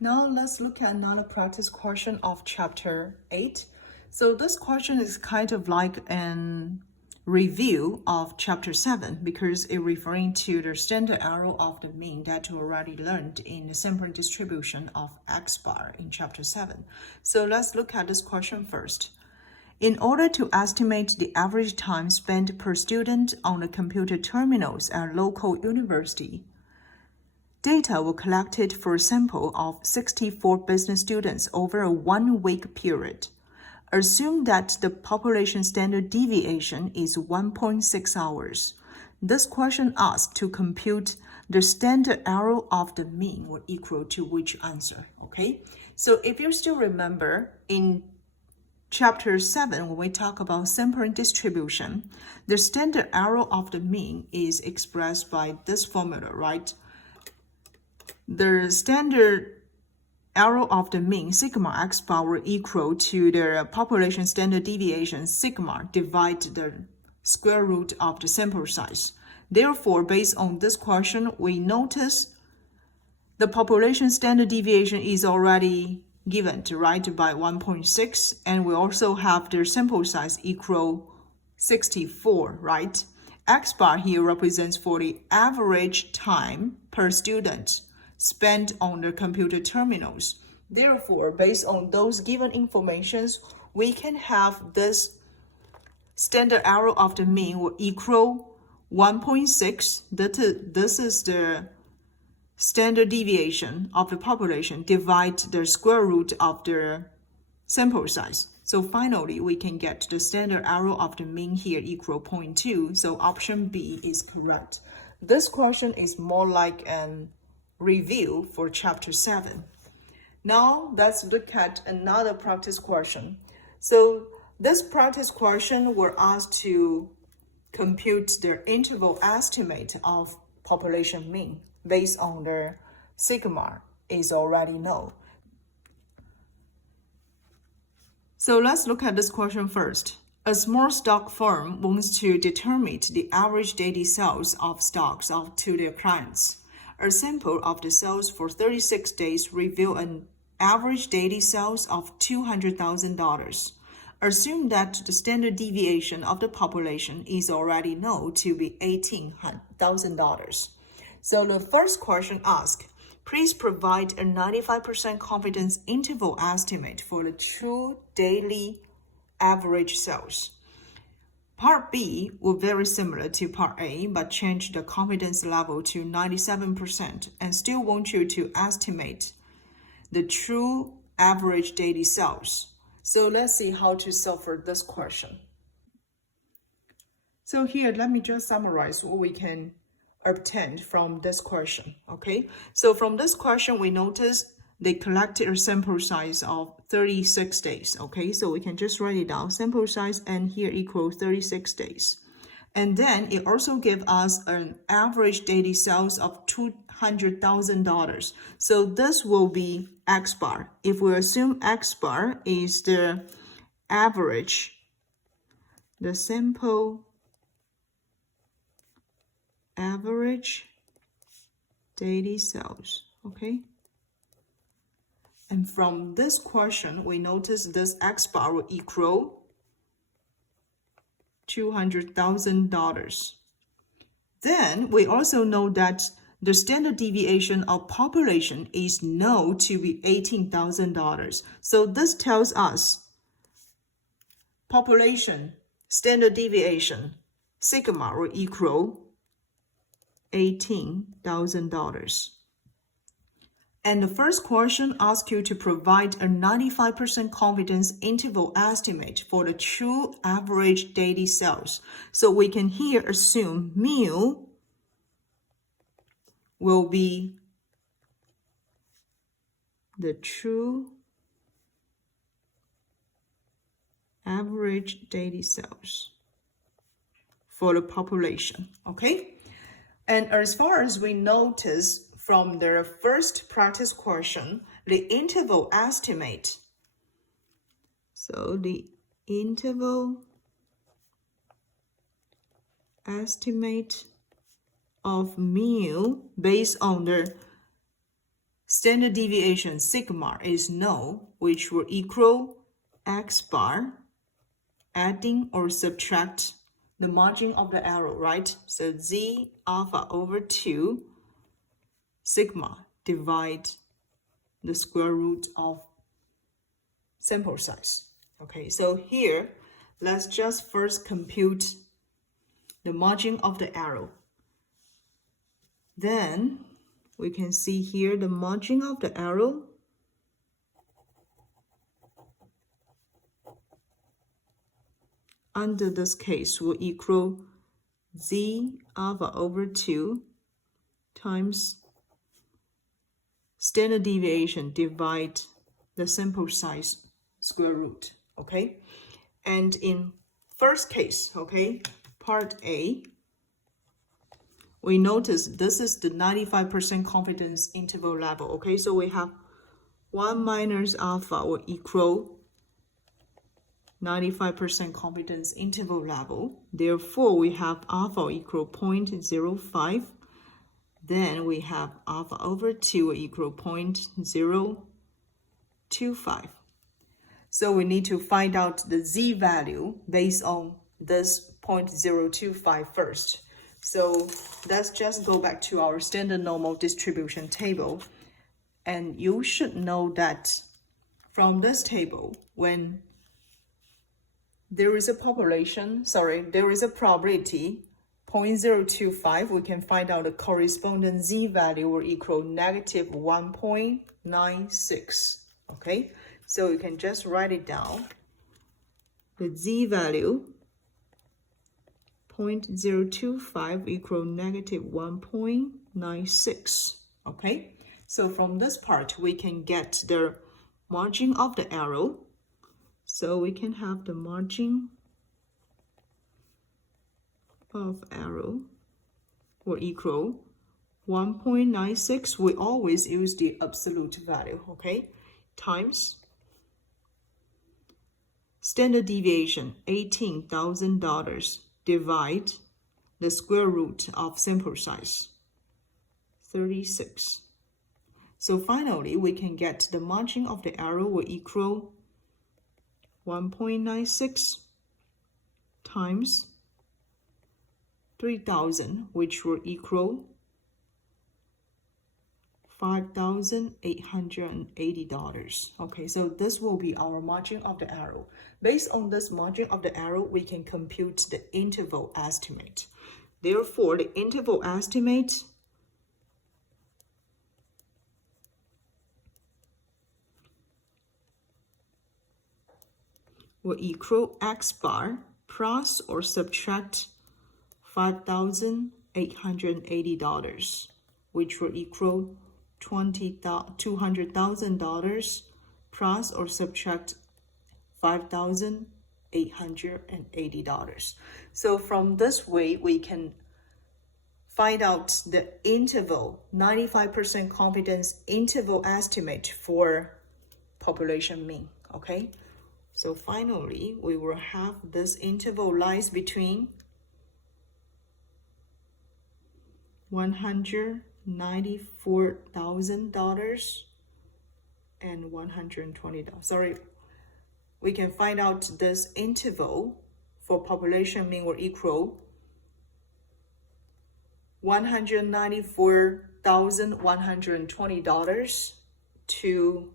Now let's look at another practice question of chapter 8. So this question is kind of like an review of chapter 7 because it referring to the standard error of the mean that you already learned in the sample distribution of X bar in chapter 7. So let's look at this question first. In order to estimate the average time spent per student on the computer terminals at local university, data were collected for a sample of 64 business students over a 1-week period. Assume that the population standard deviation is 1.6 hours. This question asks to compute the standard error of the mean were equal to which answer, okay? So if you still remember, in Chapter 7, when we talk about sampling distribution, the standard error of the mean is expressed by this formula, right? The standard error of the mean, sigma x bar, equal to the population standard deviation, sigma, divide the square root of the sample size. Therefore, based on this question, we notice the population standard deviation is already given, right, by 1.6, and we also have their sample size equal 64, right? X bar here represents for the average time per student spent on the computer terminals. Therefore, based on those given informations, we can have this standard error of the mean will equal 1.6. This is the standard deviation of the population, divide the square root of the sample size. So finally, we can get the standard error of the mean here equal 0.2. So option B is correct. This question is more like an review for chapter 7. Now let's look at another practice question. So this practice question were asked to compute the interval estimate of population mean based on the sigma is already known. So let's look at this question first. A small stock firm wants to determine the average daily sales of stocks to their clients. A sample of the sales for 36 days reveal an average daily sales of $200,000. Assume that the standard deviation of the population is already known to be $18,000. So the first question asks, please provide a 95% confidence interval estimate for the true daily average sales. Part B will be very similar to Part A, but change the confidence level to 97% and still want you to estimate the true average daily sales. So let's see how to solve for this question. So here, let me just summarize what we can obtain from this question, okay? So from this question, we notice they collected a sample size of 36 days, okay? So we can just write it down, sample size, and here equals 36 days. And then it also gives us an average daily sales of $200,000. So this will be X bar. If we assume X bar is the average, the sample average daily sales, okay? And from this question, we notice this X bar will equal $200,000. Then we also know that the standard deviation of population is known to be $18,000. So this tells us population standard deviation sigma will equal $18,000. And the first question asks you to provide a 95% confidence interval estimate for the true average daily sales. So we can here assume mu will be the true average daily sales for the population, okay? And as far as we notice from the first practice question, the interval estimate. So the interval estimate of mu based on the standard deviation sigma is null, which will equal x bar, adding or subtract the margin of the error, right? So z alpha over 2 sigma divide the square root of sample size. Okay, so here, let's just first compute the margin of the error. Then we can see here the margin of the error under this case will equal z alpha over 2 times standard deviation divide the sample size square root, okay? And in first case, okay, part A, we notice this is the 95% confidence interval level, okay? So we have 1 minus alpha will equal 95% confidence interval level. Therefore, we have alpha equal 0.05. Then we have alpha over 2 equal 0.025. So we need to find out the z value based on this 0.025 first. So let's just go back to our standard normal distribution table. And you should know that from this table, when there is a probability 0.025, we can find out the corresponding z value will equal negative 1.96. Okay, so you can just write it down. The z value 0.025 equal negative 1.96. Okay, so from this part, we can get the margin of the error. So we can have the margin of error will equal 1.96. We always use the absolute value, okay, times standard deviation $18,000 divide the square root of sample size 36. So finally, we can get the margin of the error will equal 1.96 times 3,000, which will equal $5,880. Okay, so this will be our margin of the error. Based on this margin of the error, we can compute the interval estimate. Therefore, the interval estimate will equal x bar plus or subtract $5,880, which will equal $200,000 plus or subtract $5,880. So from this way, we can find out the interval, 95% confidence interval estimate for population mean, okay? So finally, we will have this interval lies between $194,000 and $120. Sorry, we can find out this interval for population mean will equal $194,120 to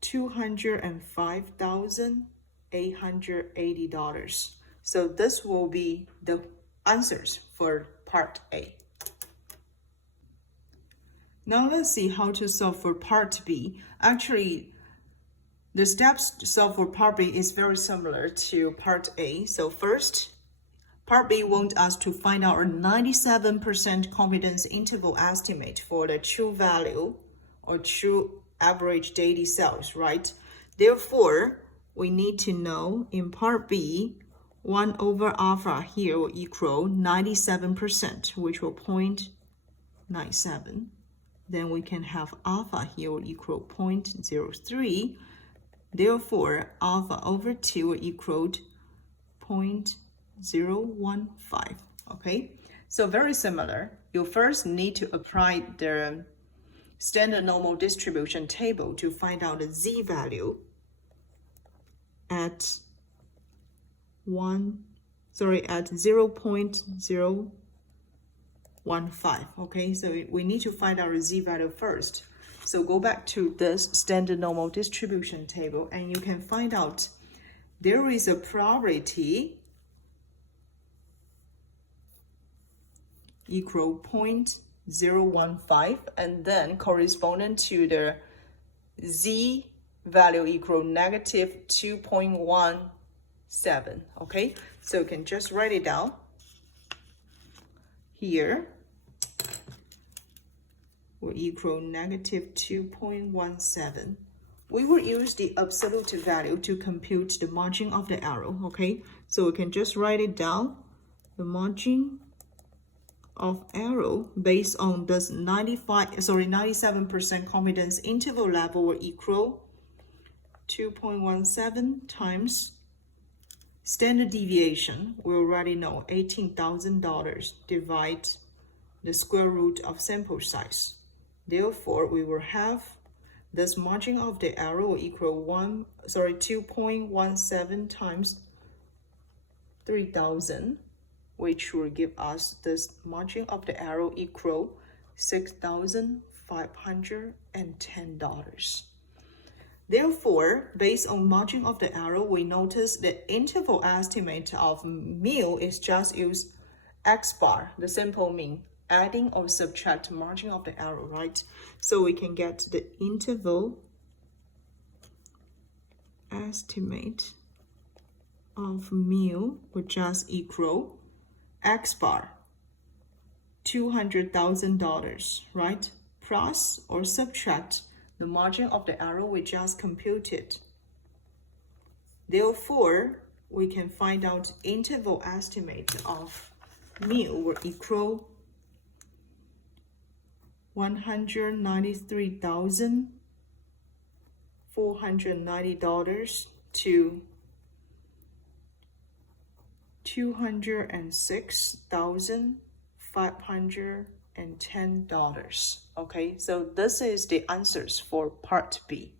$205,880. So this will be the answers for part A. Now let's see how to solve for part B. Actually, the steps to solve for part B is very similar to part A. So first, part B wants us to find out a 97% confidence interval estimate for the true value or true average daily sales, right? Therefore, we need to know in part B, 1 over alpha here will equal 97%, which will 0.97. Then we can have alpha here will equal 0.03. Therefore, alpha over 2 will equal 0.015. Okay, So very similar. You first need to apply the standard normal distribution table to find out the z value at 0.015. Okay, so we need to find our z value first. So go back to this standard normal distribution table and you can find out there is a probability equal 0.015 and then corresponding to the z value equal negative 2.17. Okay, so you can just write it down here. Will equal negative 2.17. We will use the absolute value to compute the margin of the error. Okay, so we can just write it down. The margin of error based on this 97% confidence interval level will equal 2.17 times standard deviation. We already know $18,000 divide the square root of sample size. Therefore, we will have this margin of the error will equal 2.17 times 3,000, which will give us this margin of the error equal $6,510. Therefore, based on margin of the error, we notice the interval estimate of mu is just use x bar, the simple mean, adding or subtract margin of the error, right? So we can get the interval estimate of mu will just equal x bar, $200,000, right? Plus or subtract the margin of the error we just computed. Therefore, we can find out interval estimate of mu will equal $193,490 to $206,510. Okay, so this is the answers for part B.